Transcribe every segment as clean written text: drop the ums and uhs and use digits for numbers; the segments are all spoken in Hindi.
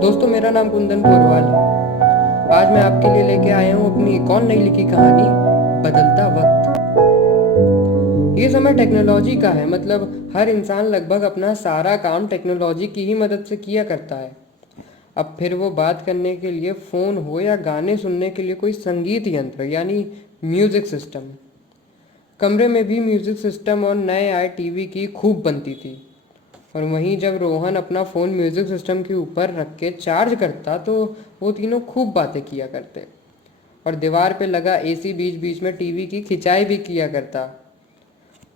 दोस्तों, मेरा नाम कुंदन पोरवाल है। आज मैं आपके लिए लेके आया हूँ अपनी एक और नई लिखी कहानी, बदलता वक्त। ये समय टेक्नोलॉजी का है, मतलब हर इंसान लगभग अपना सारा काम टेक्नोलॉजी की ही मदद से किया करता है। अब फिर वो बात करने के लिए फ़ोन हो या गाने सुनने के लिए कोई संगीत यंत्र यानी म्यूज़िक सिस्टम। कमरे में भी म्यूज़िक सिस्टम और नए आए टीवी की खूब बनती थी। और वहीं जब रोहन अपना फ़ोन म्यूज़िक सिस्टम के ऊपर रख के चार्ज करता तो वो तीनों खूब बातें किया करते। और दीवार पे लगा एसी बीच बीच में टीवी की खिंचाई भी किया करता।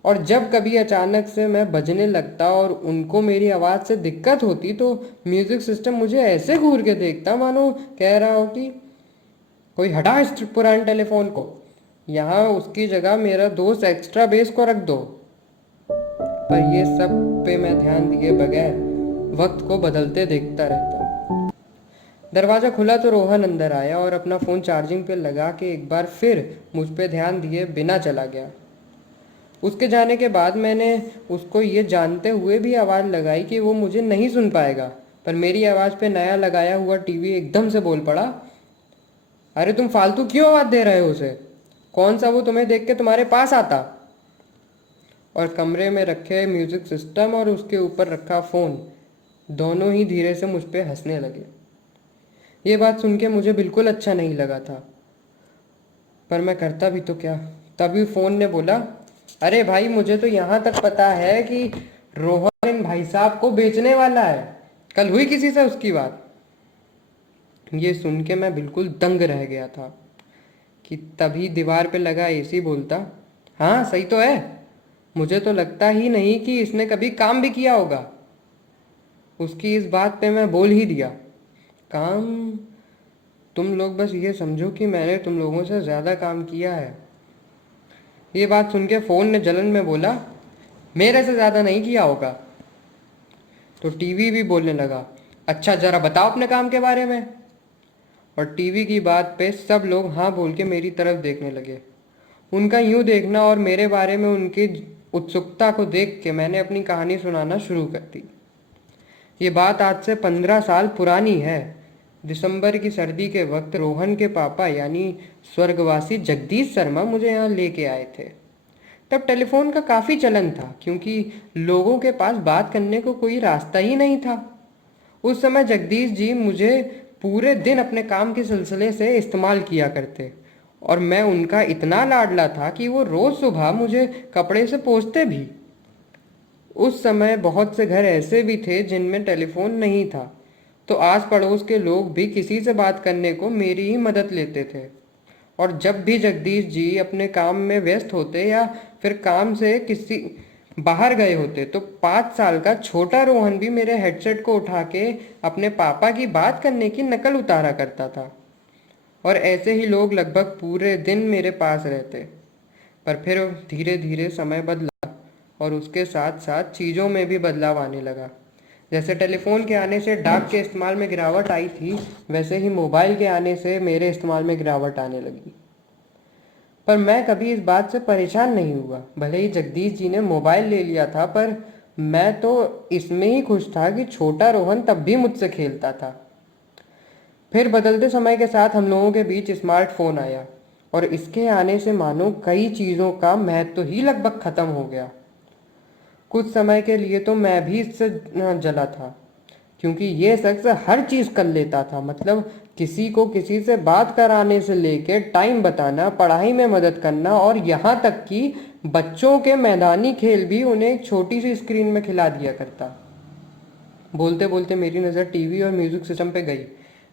और जब कभी अचानक से मैं बजने लगता और उनको मेरी आवाज़ से दिक्कत होती तो म्यूज़िक सिस्टम मुझे ऐसे घूर के देखता मानो कह रहा हो कि कोई हटा इस पुराने टेलीफोन को, यहाँ उसकी जगह मेरा दोस्त एक्स्ट्रा बेस को रख दो। पर ये सब पे मैं ध्यान दिए बगैर वक्त को बदलते देखता रहता। दरवाज़ा खुला तो रोहन अंदर आया और अपना फ़ोन चार्जिंग पे लगा के एक बार फिर मुझ पे ध्यान दिए बिना चला गया। उसके जाने के बाद मैंने उसको ये जानते हुए भी आवाज़ लगाई कि वो मुझे नहीं सुन पाएगा, पर मेरी आवाज़ पे नया लगाया हुआ टीवी एकदम से बोल पड़ा, अरे तुम फालतू क्यों आवाज़ दे रहे हो उसे? कौन सा वो तुम्हें देख के तुम्हारे पास आता? और कमरे में रखे म्यूज़िक सिस्टम और उसके ऊपर रखा फ़ोन दोनों ही धीरे से मुझ पे हंसने लगे। ये बात सुन के मुझे बिल्कुल अच्छा नहीं लगा था, पर मैं करता भी तो क्या। तभी फ़ोन ने बोला, अरे भाई, मुझे तो यहाँ तक पता है कि रोहन इन भाई साहब को बेचने वाला है। कल हुई किसी से उसकी बात। ये सुन के मैं बिल्कुल दंग रह गया था कि तभी दीवार पे लगा एसी बोलता, हाँ सही तो है, मुझे तो लगता ही नहीं कि इसने कभी काम भी किया होगा। उसकी इस बात पे मैं बोल ही दिया, काम? तुम लोग बस ये समझो कि मैंने तुम लोगों से ज़्यादा काम किया है। ये बात सुन के फ़ोन ने जलन में बोला, मेरे से ज़्यादा नहीं किया होगा। तो टीवी भी बोलने लगा, अच्छा ज़रा बताओ अपने काम के बारे में। और टीवी की बात पे सब लोग हाँ बोल के मेरी तरफ देखने लगे। उनका यूं देखना और मेरे बारे में उनकी उत्सुकता को देख के मैंने अपनी कहानी सुनाना शुरू कर दी। ये बात आज से 15 साल पुरानी है। दिसंबर की सर्दी के वक्त रोहन के पापा यानी स्वर्गवासी जगदीश शर्मा मुझे यहाँ लेके आए थे। तब टेलीफोन का काफ़ी चलन था, क्योंकि लोगों के पास बात करने को कोई रास्ता ही नहीं था। उस समय जगदीश जी मुझे पूरे दिन अपने काम के सिलसिले से इस्तेमाल किया करते, और मैं उनका इतना लाडला था कि वो रोज़ सुबह मुझे कपड़े से पोंछते भी। उस समय बहुत से घर ऐसे भी थे जिनमें टेलीफोन नहीं था, तो आस पड़ोस के लोग भी किसी से बात करने को मेरी ही मदद लेते थे। और जब भी जगदीश जी अपने काम में व्यस्त होते या फिर काम से किसी बाहर गए होते तो 5 साल का छोटा रोहन भी मेरे हेडसेट को उठा के अपने पापा की बात करने की नकल उतारा करता था। और ऐसे ही लोग लगभग पूरे दिन मेरे पास रहते। पर फिर धीरे धीरे समय बदला और उसके साथ साथ चीज़ों में भी बदलाव आने लगा। जैसे टेलीफोन के आने से डाक के इस्तेमाल में गिरावट आई थी, वैसे ही मोबाइल के आने से मेरे इस्तेमाल में गिरावट आने लगी। पर मैं कभी इस बात से परेशान नहीं हुआ। भले ही जगदीश जी ने मोबाइल ले लिया था, पर मैं तो इसमें ही खुश था कि छोटा रोहन तब भी मुझसे खेलता था। फिर बदलते समय के साथ हम लोगों के बीच स्मार्टफोन आया, और इसके आने से मानो कई चीज़ों का महत्व ही लगभग ख़त्म हो गया। कुछ समय के लिए तो मैं भी इससे जला था, क्योंकि ये शख्स हर चीज़ कर लेता था। मतलब किसी को किसी से बात कराने से लेके टाइम बताना, पढ़ाई में मदद करना, और यहाँ तक कि बच्चों के मैदानी खेल भी उन्हें एक छोटी सी स्क्रीन में खिला दिया करता। बोलते बोलते मेरी नज़र टीवी और म्यूज़िक सिस्टम पे गई,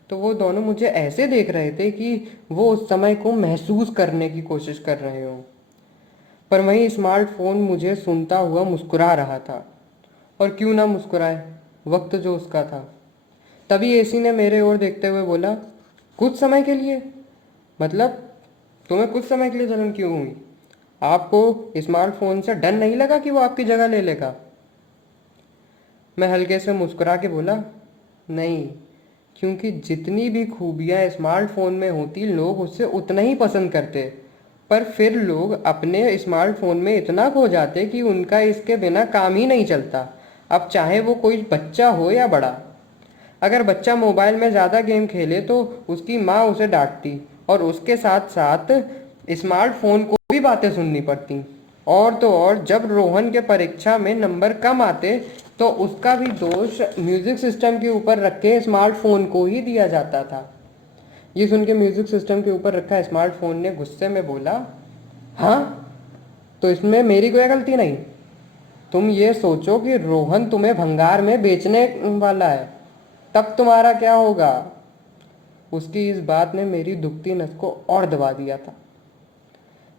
तो वो दोनों मुझे ऐसे देख रहे थे कि वो उस समय को महसूस करने की कोशिश कर रहे हों। पर वहीं स्मार्टफोन मुझे सुनता हुआ मुस्कुरा रहा था। और क्यों ना मुस्कुराए, वक्त जो उसका था। तभी एसी ने मेरे ओर देखते हुए बोला, कुछ समय के लिए? मतलब तुम्हें कुछ समय के लिए जलन क्यों हुई? आपको स्मार्टफोन से डर नहीं लगा कि वो आपकी जगह ले लेगा? मैं हल्के से मुस्कुरा के बोला, नहीं, क्योंकि जितनी भी खूबियाँ स्मार्टफोन में होती लोग उससे उतना ही पसंद करते। पर फिर लोग अपने स्मार्टफोन में इतना खो जाते कि उनका इसके बिना काम ही नहीं चलता, अब चाहे वो कोई बच्चा हो या बड़ा। अगर बच्चा मोबाइल में ज़्यादा गेम खेले तो उसकी माँ उसे डांटती और उसके साथ साथ स्मार्टफोन को भी बातें सुननी पड़ती। और तो और जब रोहन के परीक्षा में नंबर कम आते तो उसका भी दोष म्यूजिक सिस्टम के ऊपर रख के स्मार्टफोन को ही दिया जाता था। ये सुन के म्यूजिक सिस्टम के ऊपर रखा स्मार्टफोन ने गुस्से में बोला, हाँ तो इसमें मेरी कोई गलती नहीं। तुम ये सोचो कि रोहन तुम्हें भंगार में बेचने वाला है, तब तुम्हारा क्या होगा। उसकी इस बात ने मेरी दुखती नस को और दबा दिया था।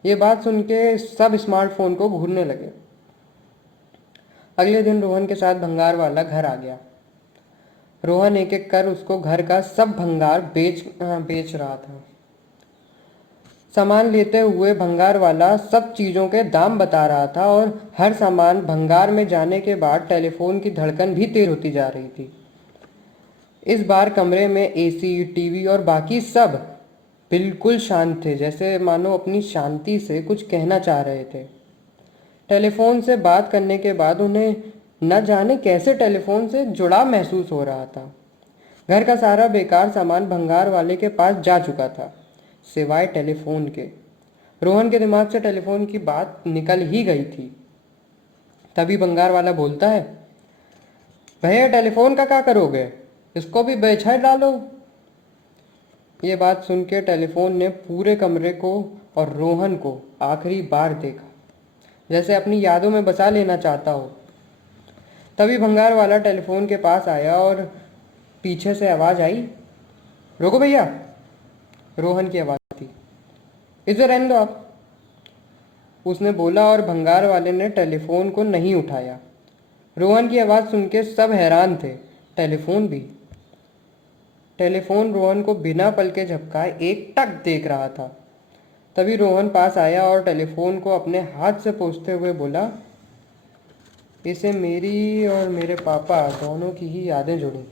ये बात सुन के सब स्मार्टफोन को घूरने लगे। अगले दिन रोहन के साथ भंगार वाला घर आ गया। रोहन एक एक कर उसको घर का सब भंगार बेच रहा था। सामान लेते हुए भंगार वाला सब चीज़ों के दाम बता रहा था और हर सामान भंगार में जाने के बाद टेलीफोन की धड़कन भी तेज होती जा रही थी। इस बार कमरे में एसी, टीवी और बाकी सब बिल्कुल शांत थे, जैसे मानो अपनी शांति से कुछ कहना चाह रहे थे। टेलीफोन से बात करने के बाद उन्हें न जाने कैसे टेलीफोन से जुड़ाव महसूस हो रहा था। घर का सारा बेकार सामान भंगार वाले के पास जा चुका था, सिवाय टेलीफोन के। रोहन के दिमाग से टेलीफोन की बात निकल ही गई थी। तभी भंगार वाला बोलता है, भैया टेलीफोन का क्या करोगे, इसको भी बेच डालो। ये बात सुन के टेलीफोन ने पूरे कमरे को और रोहन को आखिरी बार देखा, जैसे अपनी यादों में बसा लेना चाहता हो। तभी भंगार वाला टेलीफोन के पास आया और पीछे से आवाज़ आई, रोको भैया। रोहन की आवाज़ थी, इधर रहने दो आप, उसने बोला और भंगार वाले ने टेलीफोन को नहीं उठाया। रोहन की आवाज़ सुन के सब हैरान थे, टेलीफोन भी। टेलीफोन रोहन को बिना पल के झपकाए एक टक देख रहा था। तभी रोहन पास आया और टेलीफोन को अपने हाथ से पोंछते हुए बोला, इसे मेरी और मेरे पापा दोनों की ही यादें जुड़ी।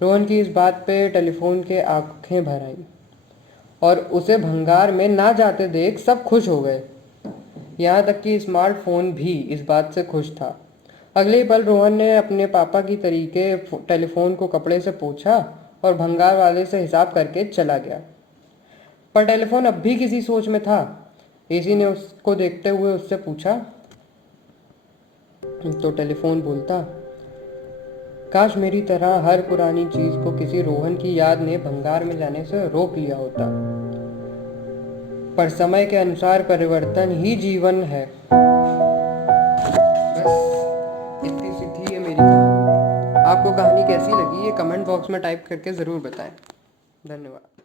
रोहन की इस बात पे टेलीफोन के आंखें भर आई और उसे भंगार में ना जाते देख सब खुश हो गए। यहाँ तक कि स्मार्टफोन भी इस बात से खुश था। अगले ही पल रोहन ने अपने पापा की तरीके टेलीफोन को कपड़े से पोंछा और भंगार वाले से हिसाब करके चला गया। पर टेलीफोन अब भी किसी सोच में था। एसी ने उसको देखते हुए उससे पूछा, तो टेलीफोन बोलता, काश मेरी तरह हर पुरानी चीज को किसी रोहन की याद ने भंगार में लाने से रोक लिया होता। पर समय के अनुसार परिवर्तन ही जीवन है। बस इतनी सी थी ये मेरी कहानी। आपको कहानी कैसी लगी ये कमेंट बॉक्स में टाइप करके ज़रूर बताएं। धन्यवाद।